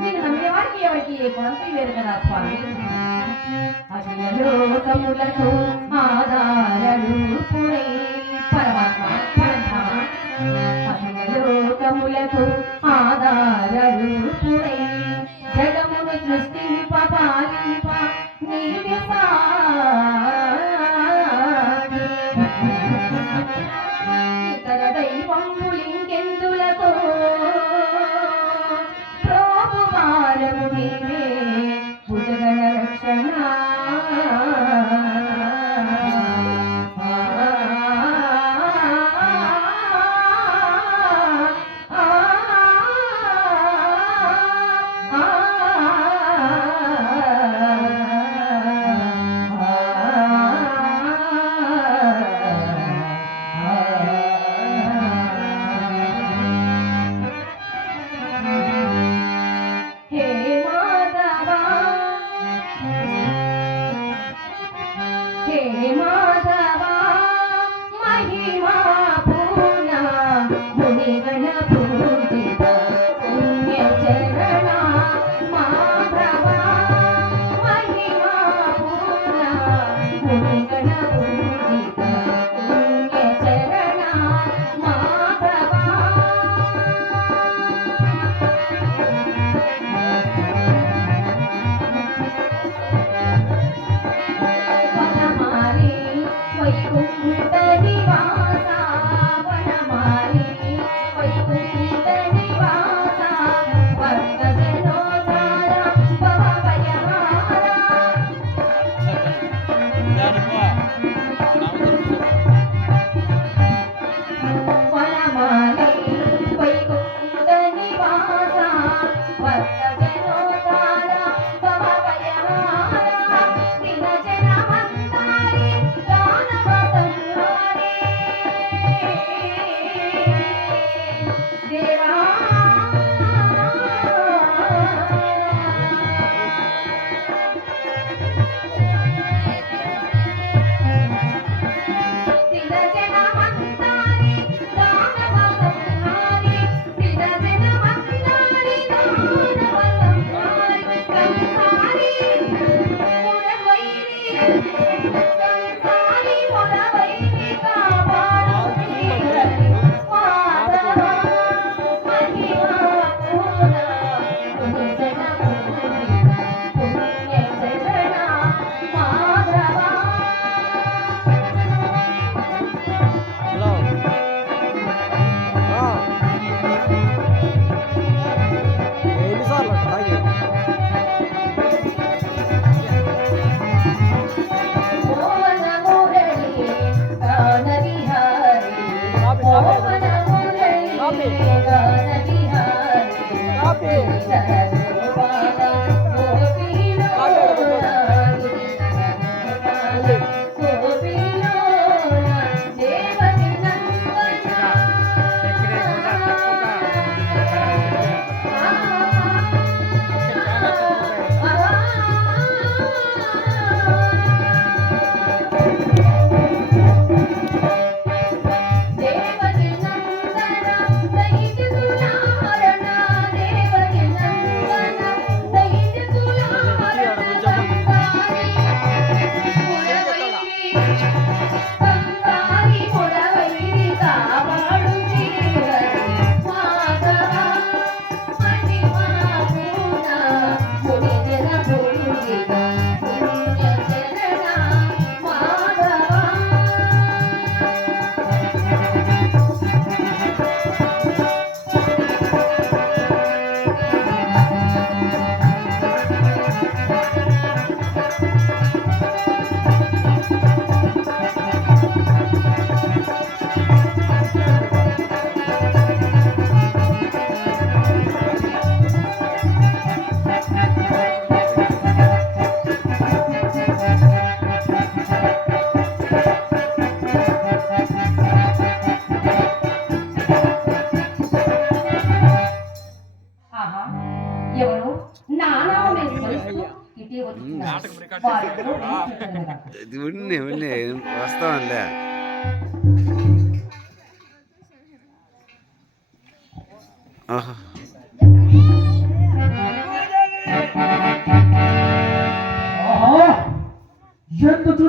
నేను నమ్మిన వారికి ఎవరికి ఏ కొలంత వేరు కదా స్వామి. అఖిలలోకములకు ఆధారరూపుడై పరమాత్మ పరధామ అఖిలలోకములకు ఆధారరూపుడై జగమును సృష్టింప పాలింప నీవే ఇతర దైవములింకెందులతో ప్రోభువారము నీవే భుజగణ రక్షణ వస్తాంలే.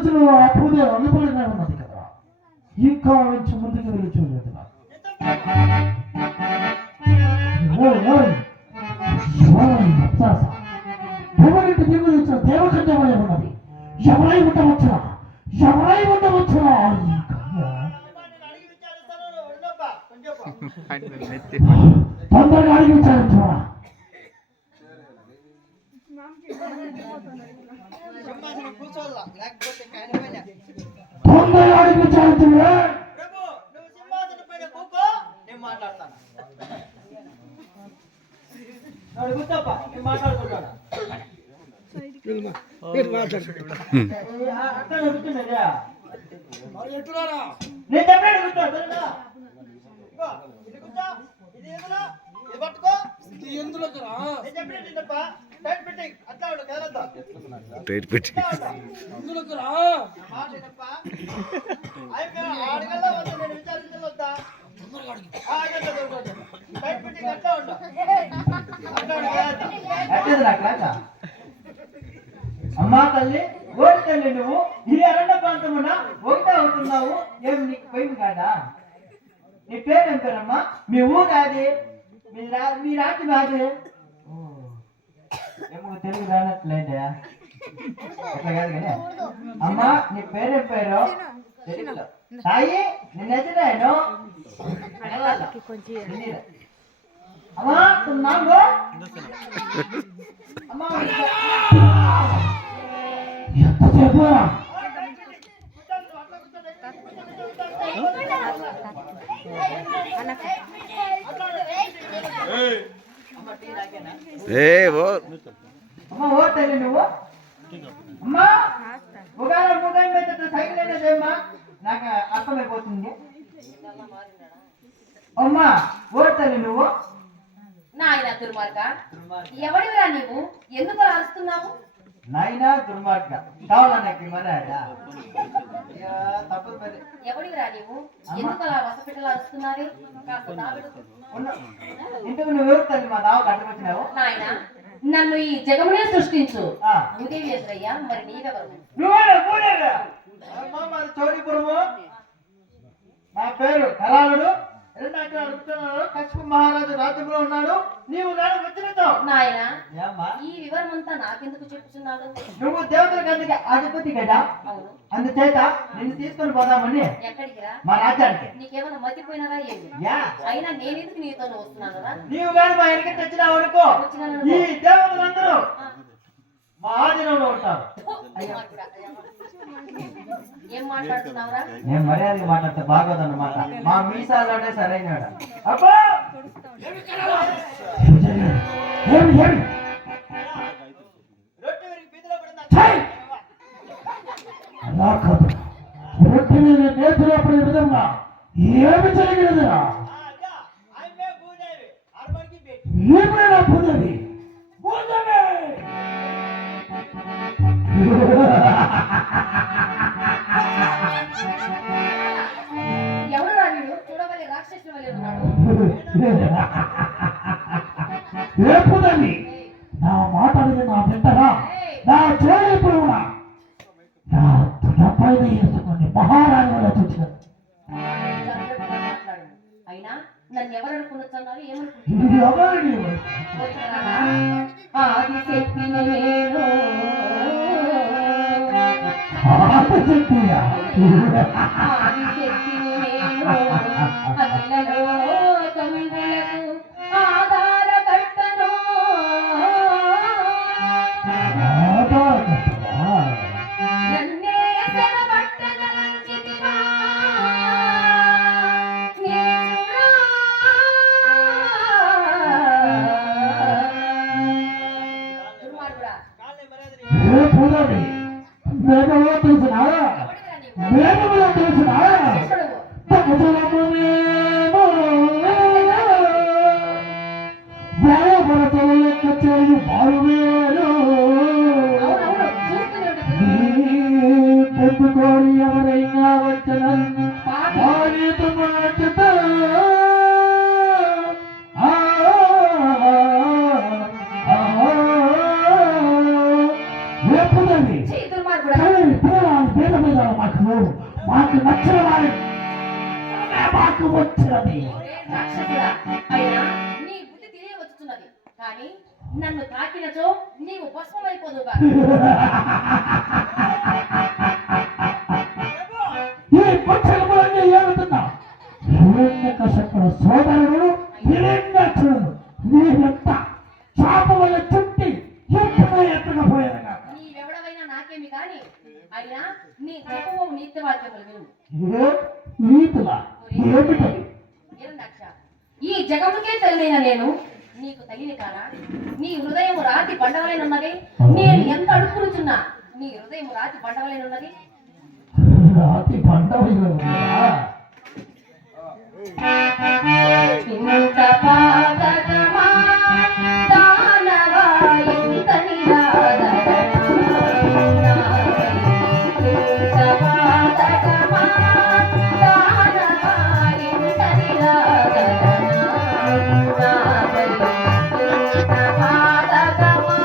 రోజులు ఆ పూజ అందుబాటుగా ఉన్నది కదా, ఇంకా నుంచి ముందుకు వెళ్ళి చూడలేదు. ఎవరింటి దిగులు ఇచ్చిన దేవకంఠమనే ఉన్నది. ఎవరై ఉండవచ్చునా, ఎవరై ఉండవచ్చునా? తొందరగా అడిగి విచారించవా? తొందరగా అడిగి విచారించవే. అమ్మా తల్లి, ఓడి తల్లి, నువ్వు ఈ అరణ్య ప్రాంతమున ఒకటే అవుతున్నావు. ఏం నీకు భయం కాదా? నీ పేరేం పేరమ్మా? మీ ఊరు కాదు, మీ రాజ్యం కాదు. ఏమో తెలుగు రానట్లేదే, అట్లా కాదు కానీ. అమ్మా నీ పేరేం పేరు? సాయి, నిన్న ఎదురాను. అమ్మా నాలుగు అమ్మా ఎంతసేపు? అమ్మా ఓ తల్లి, నువ్వు అమ్మా ఉగాల ముగాయి మీద సైకిల్ అనేదేమ్మా నాకు అర్థమైపోతుంది. అమ్మా ఓ తల్లి, నువ్వు నాయన దుర్మార్గ, ఎవడివిరా నీవు? ఎందుకు అలా అరుస్తున్నావు? నాయనా దుర్మార్గ కావాలన్నకి మరాడా తప్పదు మరి. ఎవడివిరా నీవు? ఎందుకు అలా వసపిట్టలా అరుస్తున్నారు? ఇంటికి నువ్వు తల్లి మా దావ కట్టుకొచ్చినావు. నాయన, నన్ను ఈ జగమునే సృష్టించు భూదేవి ఎదురయ్యా, మరి నీవెవరు? చౌడీపురము. నా పేరు కరాళుడు. కశ్యప మహారాజు రాజ్యంలో ఉన్నాడు. నీవు కానీ వచ్చినతో నాయన, ఈ వివరం అంతా నాకెందుకు చెప్పుచున్నాడు? నువ్వు దేవతల గదికి అధిపతి కదా, అందుచేత నిన్ను తీసుకొని పోదామని. ఎక్కడికి రా? మా రాజ్యానికి. నీకేమైనా మతిపోయినారా ఏమి? అయినా నేనెందుకు నీతో వస్తున్నాను కదా? నీవు కానీ మా ఇంటికి తెచ్చినావు అనుకో, ఈ దేవతలందరూ మా ఆధీనంలో ఉంటారు. ఏం మాట్లాడుతున్నావురా? నేను మర్యాద మాట్లాడితే బాగోదన్నమాట. మా మీసాలోనే సరైనవాడు. అబ్బా అలా కాదు, రొట్టె మీద నేర్చుకునే విధంగా ఏమి జరిగినదిరా? ఏమైనా భూదేవి ఎవరు రాడు? చూడవలే రాక్షసుల వలె ఉన్నాడు. రేపుదని నా మాటని నా బిడ్డరా, నా చేరుకున్నా నా తులపైన వేసుకొని మహారాణి వల్ల చూసిన. అయినా నన్ను ఎవరు అనుకున్నావు? ఏమనుకుంటున్నావు? ఆదిశక్తి నేను, ఆదిశక్తియా? ఆదిశక్తి నేను, అఖిలలో తొందరకు ఆధార కట్టను. నన్నే శరబట్టదలంచితివా నీచుడా. దుర్మార్గుడా, రేపుదని మేఘంలో తెలిసినా, మేఘంలో తెలిసినా తగజలమునేమో భయపడతల లెక్క చేయు బారువేరు. పొందుకోని ఎవరైనా వచ్చనన్ను వారితో మాటతో రేపుదని పేద అవసరాలు మాకు నచ్చిన వారి మాకు వచ్చినది. ఒరే రాక్షసుడా, అయినా నీ బుద్ధి తెలియవచ్చుతున్నది కానీ నన్ను తాకినచో నీవు భస్మమైపోదుగా. ఈ పక్షములన్నీ ఏడుతున్నా హిరణ్యకశపుడు సోదరుడు హిరణ్యాక్షుడు వీరంతా చాప వల్ల చుట్టి ఎప్పుడో ఎత్తకపోయారు. నీవెవడవైనా నాకేమి కాని అయినా నీ జపము నీతివాక్యములు విను. నీతులా ఏమిటది? హిరణ్యాక్ష, ఈ జగముకే తల్లినైన నేను నీకు తల్లిని కానా? నీ హృదయము రాతి బండవలేనున్నది. నేను ఎంత అడుక్కునుచున్నా నీ హృదయము రాతి బండవలేనున్నది. రాతి పండవలో ఇంత పాతకమా దానవా ఇంత నిరాదరణా. ఇంత పాతకమా దానవా ఇంత నిరాదరణా. నాపై ఇంత పాతకమా.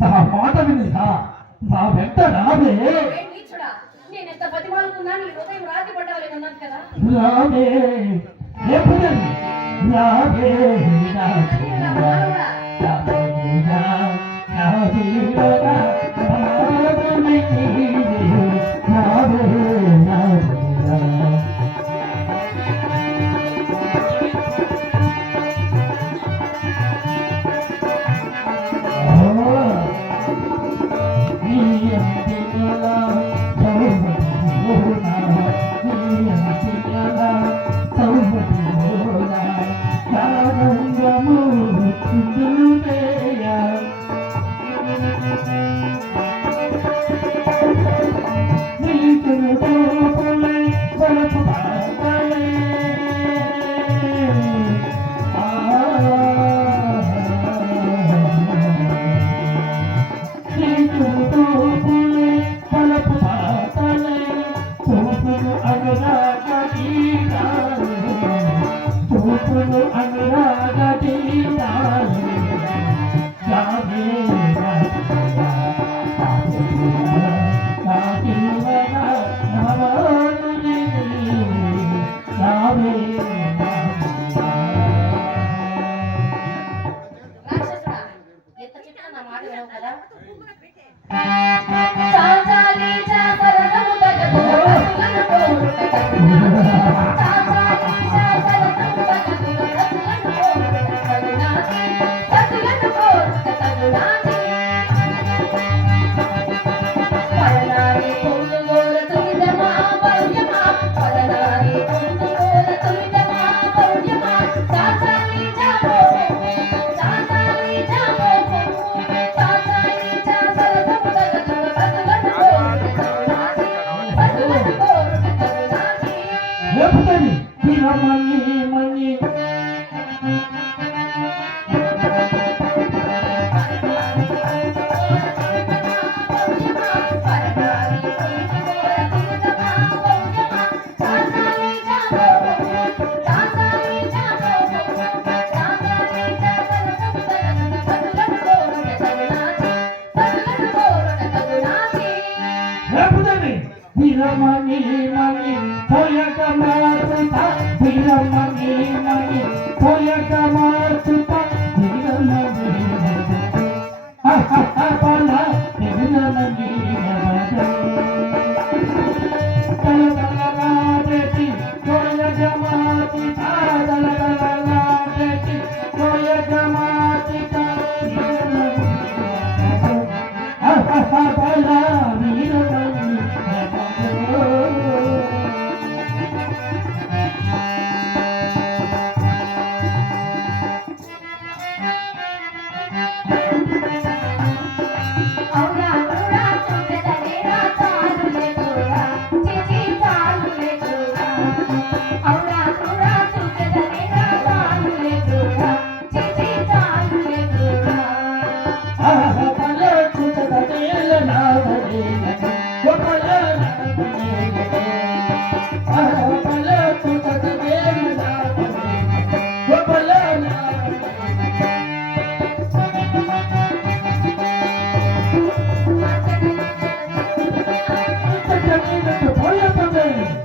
నా మాట వినిదా నా వెంట రావే. నేనెంత బతిమాలుకున్నా నీ హృదయం రాతి పడ్డవలేదన్నాను కదా. రావే ఎప్పుడని రావే నా రాక్షసుడా, ఎంత చెప్పినా నా మాట వినవు కదా. చాచాలి చాసరసము తగదు రతులను కోరుట కరుణ. చాచాలి చాసరసము తగదు రతులను కోరుట కరుణాకి. రతులను కోరుట కరుణాకి. పడనారి పొందుగోల తులితమా భవ్యమా. పడనారి పొందుగోల తులితమా భవ్యమా. చాచాలి చామో చాచాలి చామో చాచాలి చాసరసము తగదు రతులను కోరుట కరుణాకి. రతులను కోరుట కరుణాకి. వీరమ్మ నీమని పోయక మార్చుత వీరమ్మ పల వీరమ్మ నీమని తల తల రాజతి పోయక మార్చుత తల తల రాజతి పోయక మార్చుత పల వీరమ్మ అవునా అవునా చూడదనేరా చాలులే కూడా చిచి చాలులే కూడా అవునా అవునా చూడదనేరా చాలులే కూడా చిచి చాలులే కూడా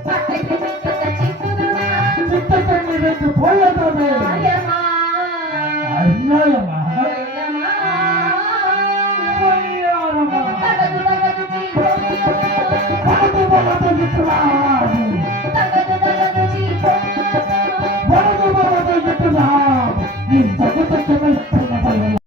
పట్టకి మించుత చిక్కుదునా ఆయమా ఆయమా తగదు తగదు చీకో తగదు తగదు చీకో వరద వరద ఎట్టునా నీ తగ్గు తగ్గ